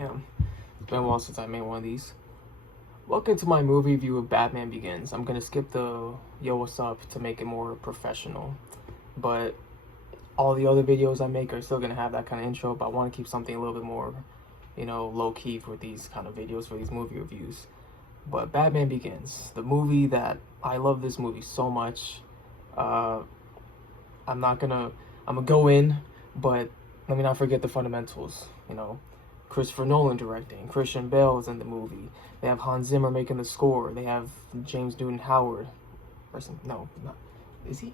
Damn, it's been a while since I made one of these. Welcome to my movie review of Batman Begins. I'm gonna skip the yo what's up to make it more professional, but all the other videos I make are still gonna have that kind of intro, but I want to keep something a little bit more, low key for these kind of videos, for these movie reviews. But Batman Begins, the movie that I love this movie so much. I'm gonna go in, but let me not forget the fundamentals. Christopher Nolan directing, Christian Bale's in the movie. They have Hans Zimmer making the score. They have James Newton Howard. No, not, is he?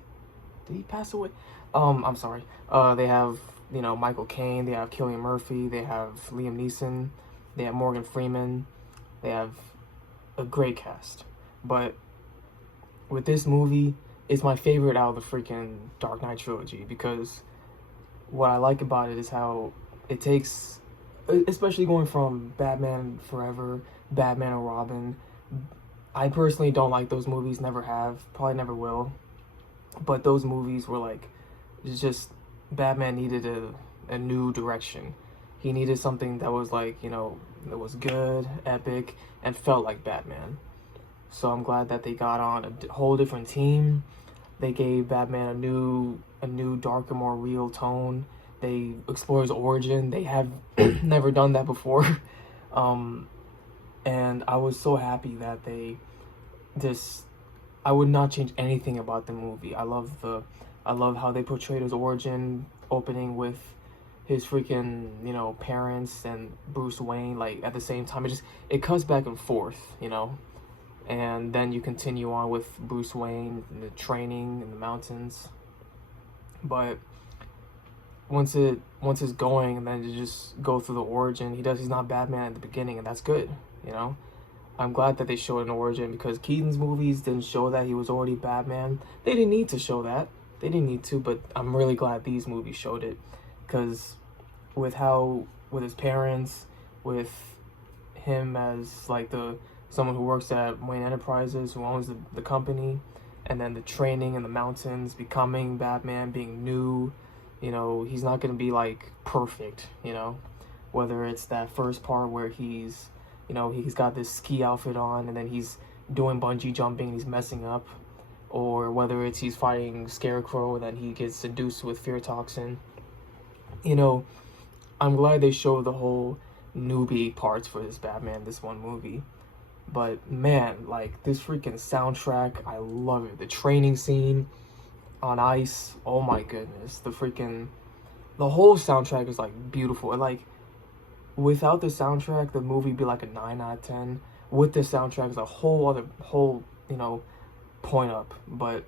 Did he pass away? I'm sorry. They have, Michael Caine. They have Cillian Murphy. They have Liam Neeson. They have Morgan Freeman. They have a great cast. But with this movie, it's my favorite out of the freaking Dark Knight trilogy, because what I like about it is how it takes, especially going from Batman Forever, Batman and Robin. I personally don't like those movies, never have, probably never will. But those movies were like, it's just, Batman needed a new direction. He needed something that was like, that was good, epic, and felt like Batman. So I'm glad that they got on a whole different team. They gave Batman a new, darker, more real tone. They explore his origin. They have never done that before. And I was so happy that I would not change anything about the movie. I love how they portrayed his origin, opening with his freaking, parents and Bruce Wayne, like, at the same time. It cuts back and forth, and then you continue on with Bruce Wayne and the training in the mountains. But once it's going, and then you just go through the origin, he's not Batman at the beginning, and that's good. I'm glad that they showed an origin, because Keaton's movies didn't show that he was already Batman. They didn't need to show that. They didn't need to, but I'm really glad these movies showed it, because with his parents, with him as like someone who works at Wayne Enterprises, who owns the company, and then the training in the mountains, becoming Batman, being new, he's not going to be like perfect, whether it's that first part where he's got this ski outfit on and then he's doing bungee jumping and he's messing up, or whether it's he's fighting Scarecrow and then he gets seduced with fear toxin. I'm glad they showed the whole newbie parts for this Batman, this one movie. But man, like, this freaking soundtrack, I love it. The training scene on ice, oh my goodness. The whole soundtrack is like beautiful. And like, without the soundtrack, the movie would be like a 9 out of 10. With the soundtrack, it's a whole point up. But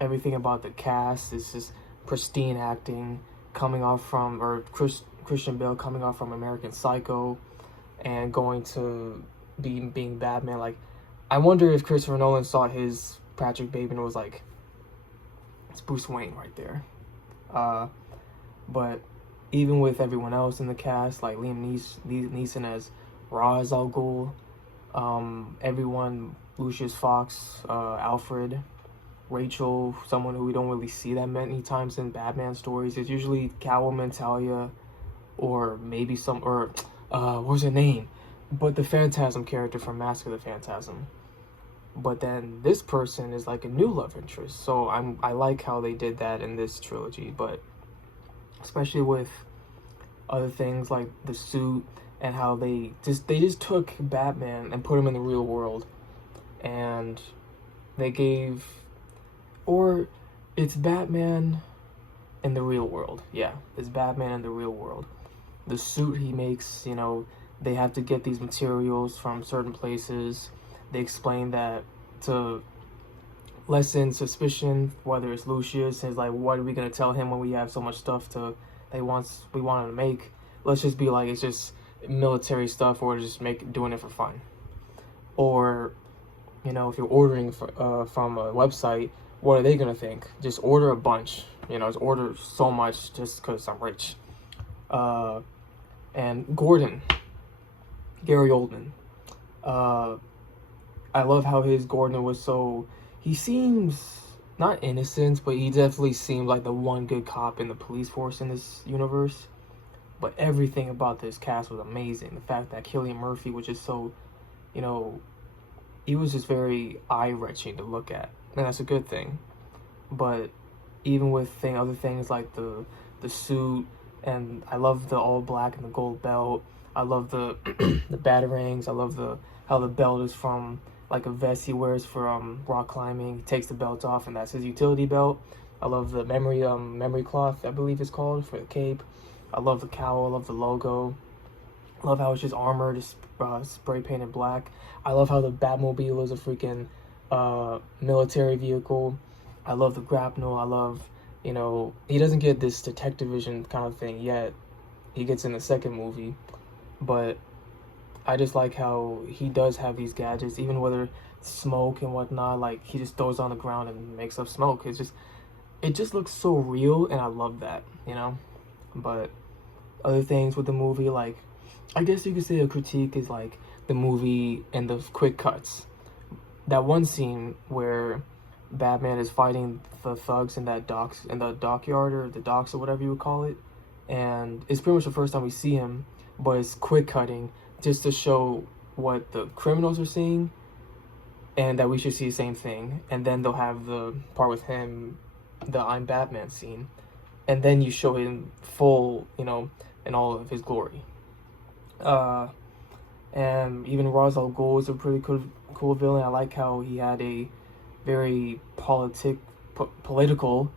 everything about the cast is just pristine acting, Christian Bale coming off from American Psycho and going to being Batman. Like, I wonder if Christopher Nolan saw his Patrick Bateman and was like, it's Bruce Wayne right there. But even with everyone else in the cast, like Liam Neeson as Ra's al Ghul, everyone, Lucius Fox, Alfred, Rachel, someone who we don't really see that many times in Batman stories. It's usually Catwoman, Talia, or maybe what's her name? But the Phantasm character from Mask of the Phantasm. But then this person is like a new love interest. So I like how they did that in this trilogy, but especially with other things like the suit and how they just took Batman and put him in the real world, and it's Batman in the real world. Yeah, it's Batman in the real world. The suit he makes, they have to get these materials from certain places. They explain that to lessen suspicion, whether it's Lucius, and it's like, what are we going to tell him when we have so much stuff we want him to make? Let's just be like, it's just military stuff, or just doing it for fun. Or, if you're ordering from a website, what are they going to think? Just order a bunch, just order so much just because I'm rich. And Gary Oldman. I love how his Gordon was he seems not innocent, but he definitely seemed like the one good cop in the police force in this universe. But everything about this cast was amazing. The fact that Cillian Murphy was just so, he was just very eye-wrenching to look at, and that's a good thing. But even with other things like the suit, and I love the all black and the gold belt. I love the the batarangs. I love how the belt is from like a vest he wears for rock climbing. He takes the belt off, and that's his utility belt. I love the memory cloth, I believe it's called, for the cape. I love the cowl. I love the logo. I love how it's just armor, just spray painted black. I love how the Batmobile is a freaking military vehicle. I love the grapnel. I love, he doesn't get this detective vision kind of thing yet. He gets in the second movie, but I just like how he does have these gadgets, even whether it's smoke and whatnot. Like, he just throws on the ground and makes up smoke. It just looks so real, and I love that, But other things with the movie, like, I guess you could say a critique is like the movie and the quick cuts. That one scene where Batman is fighting the thugs in the dockyard, or the docks, or whatever you would call it, and it's pretty much the first time we see him, but it's quick cutting just to show what the criminals are seeing, and that we should see the same thing. And then they'll have the part with him, the I'm Batman scene, and then you show him full, in all of his glory. And even Ra's al Ghul is a pretty cool villain. I like how he had a very political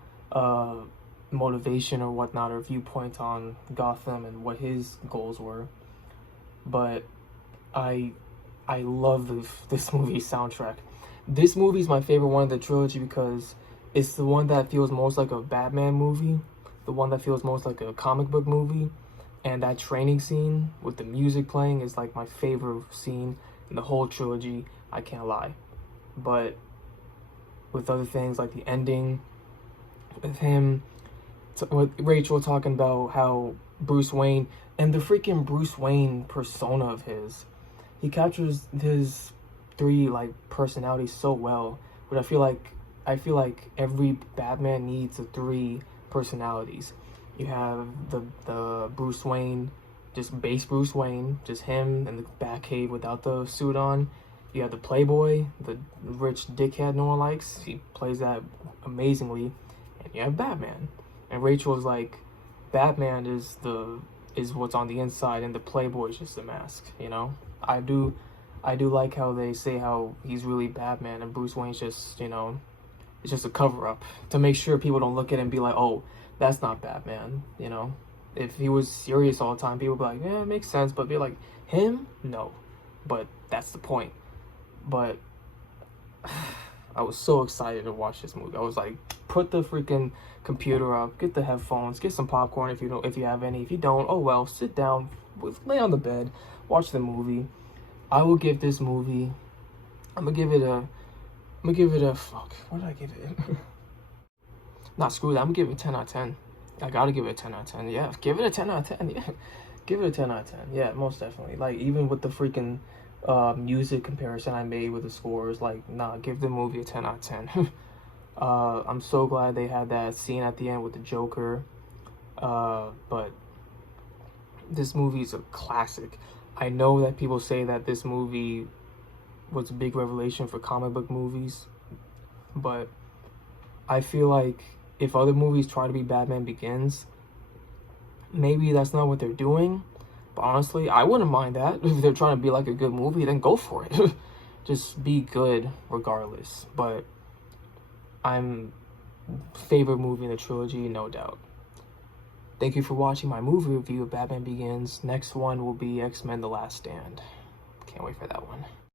motivation or whatnot, or viewpoint on Gotham and what his goals were. But I love this movie's soundtrack. This movie is my favorite one of the trilogy because it's the one that feels most like a Batman movie, the one that feels most like a comic book movie. And that training scene with the music playing is like my favorite scene in the whole trilogy. I can't lie. But with other things like the ending, with him, with Rachel talking about how Bruce Wayne, and the freaking Bruce Wayne persona of his, he captures his three like personalities so well. But I feel like every Batman needs the three personalities. You have the Bruce Wayne, just base Bruce Wayne, just him in the Batcave without the suit on. You have the playboy, the rich dickhead no one likes. He plays that amazingly. And you have Batman. And Rachel's like, Batman is what's on the inside, and the playboy is just a mask, I do like how they say how he's really Batman, and Bruce Wayne's just, it's just a cover-up to make sure people don't look at him and be like, oh, that's not Batman, If he was serious all the time, people would be like, yeah, it makes sense, but be like, him? No. But that's the point. But I was so excited to watch this movie. I was like, put the freaking computer up, get the headphones, get some popcorn if you have any. If you don't, oh well, sit down, lay on the bed, watch the movie. I will give this movie, I'm gonna give it a fuck. What did I give it? Nah, screw that. I'm gonna give it a 10 out of 10. I gotta give it a 10 out of 10. Yeah, give it a 10 out of 10. Yeah, give it a 10 out of 10. Yeah, most definitely. Like, even with the freaking music comparison I made with the scores, like, nah, give the movie a 10 out of 10. I'm so glad they had that scene at the end with the Joker. But this movie is a classic. I know that people say that this movie was a big revelation for comic book movies, but I feel like if other movies try to be Batman Begins, maybe that's not what they're doing. But honestly, I wouldn't mind that. If they're trying to be like a good movie, then go for it. Just be good regardless. But I'm favorite movie in the trilogy, no doubt. Thank you for watching my movie review of Batman Begins. Next one will be X-Men The Last Stand. Can't wait for that one.